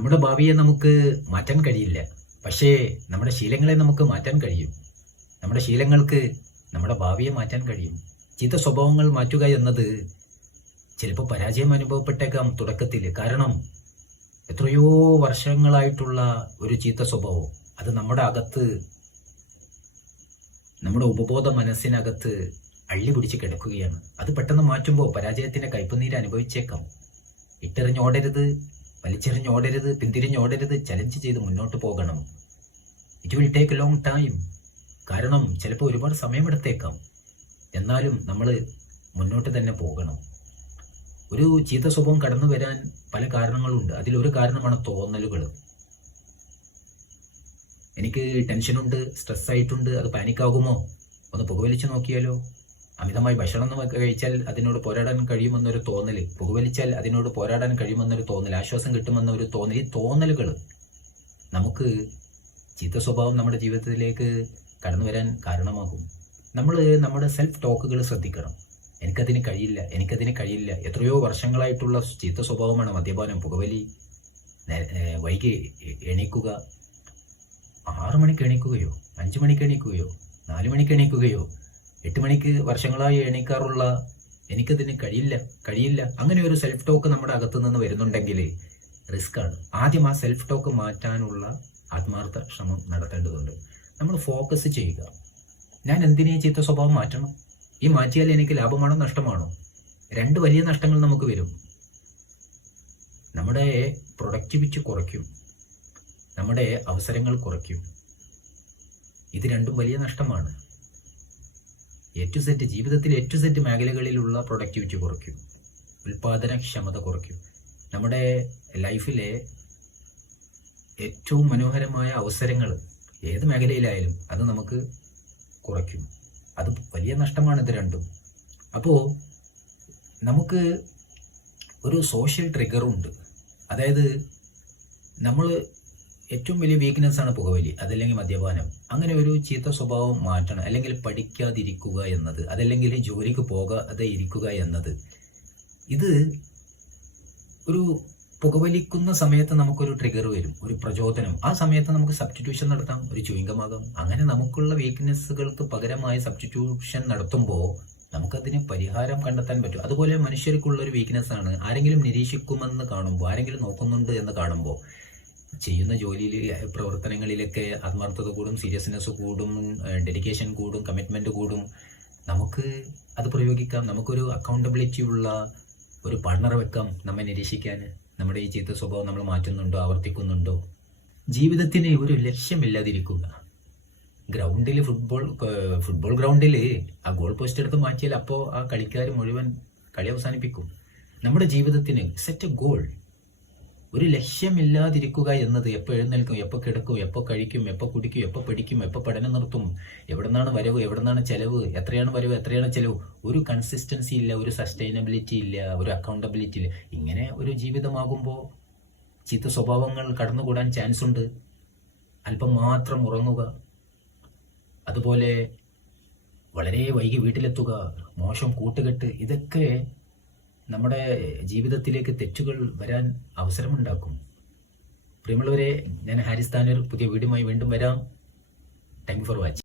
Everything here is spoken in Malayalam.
നമ്മുടെ ഭാവിയെ നമുക്ക് മാറ്റാൻ കഴിയില്ല, പക്ഷേ നമ്മുടെ ശീലങ്ങളെ നമുക്ക് മാറ്റാൻ കഴിയും. നമ്മുടെ ശീലങ്ങൾക്ക് നമ്മുടെ ഭാവിയെ മാറ്റാൻ കഴിയും. ചീത്ത സ്വഭാവങ്ങൾ മാറ്റുക എന്നത് ചിലപ്പോൾ പരാജയം അനുഭവപ്പെട്ടേക്കാം തുടക്കത്തിൽ. കാരണം എത്രയോ വർഷങ്ങളായിട്ടുള്ള ഒരു ചീത്ത സ്വഭാവം അത് നമ്മുടെ അകത്ത്, നമ്മുടെ ഉപബോധ മനസ്സിനകത്ത് അള്ളി പിടിച്ച് കിടക്കുകയാണ്. അത് പെട്ടെന്ന് മാറ്റുമ്പോൾ പരാജയത്തിന്റെ കയ്പുനീര് അനുഭവിച്ചേക്കാം. ഇട്ടെറിഞ്ഞോടരുത്, വലിച്ചെറിഞ്ഞോടരുത്, പിന്തിരിഞ്ഞോടരുത്. ചലഞ്ച് ചെയ്ത് മുന്നോട്ട് പോകണം. It will take A long time. കാരണം ചിലപ്പോൾ ഒരുപാട് സമയമെടുത്തേക്കാം. എന്നാലും നമ്മൾ മുന്നോട്ട് തന്നെ പോകണം. ഒരു ചീത്ത സ്വഭാവം കടന്നു വരാൻ പല കാരണങ്ങളുണ്ട്. അതിലൊരു കാരണമാണ് തോന്നലുകൾ. എനിക്ക് ടെൻഷനുണ്ട്, സ്ട്രെസ് ആയിട്ടുണ്ട്, അത് പാനിക്കാകുമോ, ഒന്ന് പുകവലിച്ചു നോക്കിയാലോ, അമിതമായി ഭക്ഷണം കഴിച്ചാൽ അതിനോട് പോരാടാൻ കഴിയുമെന്നൊരു തോന്നൽ, പുകവലിച്ചാൽ അതിനോട് പോരാടാൻ കഴിയുമെന്നൊരു തോന്നൽ, ആശ്വാസം കിട്ടുമെന്നൊരു തോന്നൽ. ഈ തോന്നലുകൾ നമുക്ക് ചീത്ത സ്വഭാവം നമ്മുടെ ജീവിതത്തിലേക്ക് കടന്നു വരാൻ കാരണമാകും. നമ്മൾ നമ്മുടെ സെൽഫ് ടോക്കുകൾ ശ്രദ്ധിക്കണം. എനിക്കതിന് കഴിയില്ല, എനിക്കതിന് കഴിയില്ല. എത്രയോ വർഷങ്ങളായിട്ടുള്ള ചീത്ത സ്വഭാവമാണ് മദ്യപാനം, പുകവലി, വൈകി എണീക്കുക, 6 മണിക്ക് എണീക്കുകയോ 5 മണിക്ക് എണീക്കുകയോ 4 മണിക്ക് എണീക്കുകയോ 8 മണിക്ക് വർഷങ്ങളായി എണീക്കാറുള്ള എനിക്കതിന് കഴിയില്ല. അങ്ങനെ ഒരു സെൽഫ് ടോക്ക് നമ്മുടെ അകത്തു നിന്ന് വരുന്നുണ്ടെങ്കിൽ റിസ്ക് ആണ്. ആദ്യം ആ സെൽഫ് ടോക്ക് മാറ്റാനുള്ള ആത്മാർത്ഥ ശ്രമം നടത്തേണ്ടതുണ്ട്. നമ്മൾ ഫോക്കസ് ചെയ്യുക. ഞാൻ എന്തിനീ ചീത്ത സ്വഭാവം മാറ്റണം? ഈ മാറ്റിയാൽ എനിക്ക് ലാഭമാണോ നഷ്ടമാണോ? 2 വലിയ നഷ്ടങ്ങൾ നമുക്ക് വരും. നമ്മുടെ പ്രൊഡക്ടിവിറ്റി കുറയ്ക്കും, നമ്മുടെ അവസരങ്ങൾ കുറയ്ക്കും. ഇത് രണ്ടും വലിയ നഷ്ടമാണ്. ജീവിതത്തിൽ A to Z മേഖലകളിലുള്ള പ്രൊഡക്ടിവിറ്റി കുറയ്ക്കും, ഉൽപാദനക്ഷമത കുറയ്ക്കും. നമ്മുടെ ലൈഫിലെ ഏറ്റവും മനോഹരമായ അവസരങ്ങൾ ഏത് മേഖലയിലായാലും അത് നമുക്ക് കുറയ്ക്കും. അത് വലിയ നഷ്ടമാണ് ഇത് രണ്ടും. അപ്പോൾ നമുക്ക് ഒരു സോഷ്യൽ ട്രിഗറുണ്ട്. അതായത് നമ്മൾ ഏറ്റവും വലിയ വീക്ക്നെസ് ആണ് പുകവലി, അതല്ലെങ്കിൽ മദ്യപാനം. അങ്ങനെ ഒരു ചീത്ത സ്വഭാവം മാറ്റണം. അല്ലെങ്കിൽ പഠിക്കാതിരിക്കുക എന്നത്, അതല്ലെങ്കിൽ ജോലിക്ക് പോകാതെ ഇരിക്കുക എന്നത്. ഇത് ഒരു പുകവലിക്കുന്ന സമയത്ത് നമുക്കൊരു ട്രിഗർ വരും, ഒരു പ്രചോദനം. ആ സമയത്ത് നമുക്ക് സബ്സ്റ്റിറ്റ്യൂഷൻ നടത്താം, ഒരു ചുയിങ്കമാകാം. അങ്ങനെ നമുക്കുള്ള വീക്ക്നെസ്സുകൾക്ക് പകരമായ സബ്സ്റ്റിറ്റ്യൂഷൻ നടത്തുമ്പോൾ നമുക്കതിന് പരിഹാരം കണ്ടെത്താൻ പറ്റും. അതുപോലെ മനുഷ്യർക്കുള്ള ഒരു വീക്ക്നെസ് ആണ് ആരെങ്കിലും നിരീക്ഷിക്കുമെന്ന് കാണുമ്പോൾ, ആരെങ്കിലും നോക്കുന്നുണ്ട് എന്ന് കാണുമ്പോൾ ചെയ്യുന്ന ജോലിയിൽ, പ്രവർത്തനങ്ങളിലൊക്കെ ആത്മാർത്ഥത കൂടും, സീരിയസ്നെസ് കൂടും, ഡെഡിക്കേഷൻ കൂടും, കമ്മിറ്റ്മെന്റ് കൂടും. നമുക്ക് അത് പ്രയോഗിക്കാം. നമുക്കൊരു അക്കൗണ്ടബിലിറ്റി ഉള്ള ഒരു പാർട്ണറെ വെക്കാം നമ്മെ നിരീക്ഷിക്കാൻ. നമ്മുടെ ഈ ചീത്ത സ്വഭാവം നമ്മൾ മാറ്റുന്നുണ്ടോ, ആവർത്തിക്കുന്നുണ്ടോ? ജീവിതത്തിന് ഒരു ലക്ഷ്യമില്ലാതിരിക്കുക. ഗ്രൗണ്ടിൽ, ഫുട്ബോൾ ഗ്രൗണ്ടിൽ ആ ഗോൾ പോസ്റ്റ് എടുത്ത് മാറ്റിയാൽ അപ്പോൾ ആ കളിക്കാർ മുഴുവൻ കളി അവസാനിപ്പിക്കും. നമ്മുടെ ജീവിതത്തിന് സെറ്റ് എ ഗോൾ. ഒരു ലക്ഷ്യമില്ലാതിരിക്കുക എന്നത് എപ്പോൾ എഴുന്നേൽക്കും, എപ്പോൾ കിടക്കും, എപ്പോൾ കഴിക്കും, എപ്പോൾ കുടിക്കും, എപ്പോൾ പഠിക്കും, എപ്പോൾ പഠനം നിർത്തും, എവിടെ നിന്നാണ് വരവ്, എവിടെ നിന്നാണ് ചെലവ്, എത്രയാണ് വരവ്, എത്രയാണ് ചെലവ്, ഒരു കൺസിസ്റ്റൻസി ഇല്ല, ഒരു സസ്റ്റൈനബിലിറ്റി ഇല്ല, ഒരു അക്കൗണ്ടബിലിറ്റി ഇല്ല. ഇങ്ങനെ ഒരു ജീവിതമാകുമ്പോൾ ചീത്ത സ്വഭാവങ്ങൾ കടന്നുകൂടാൻ ചാൻസ് ഉണ്ട്. അല്പം മാത്രം ഉറങ്ങുക, അതുപോലെ വളരെ വൈകി വീട്ടിലെത്തുക, മോശം കൂട്ടുകെട്ട്, ഇതൊക്കെ നമ്മുടെ ജീവിതത്തിലേക്ക് തെറ്റുകൾ വരാൻ അവസരമുണ്ടാക്കും. പ്രിയമുള്ളവരെ, ഞാൻ ഹാരിസ് താനൂർ പുതിയ വീഡിയോയുമായി വീണ്ടും വരാം. Thank you for watching.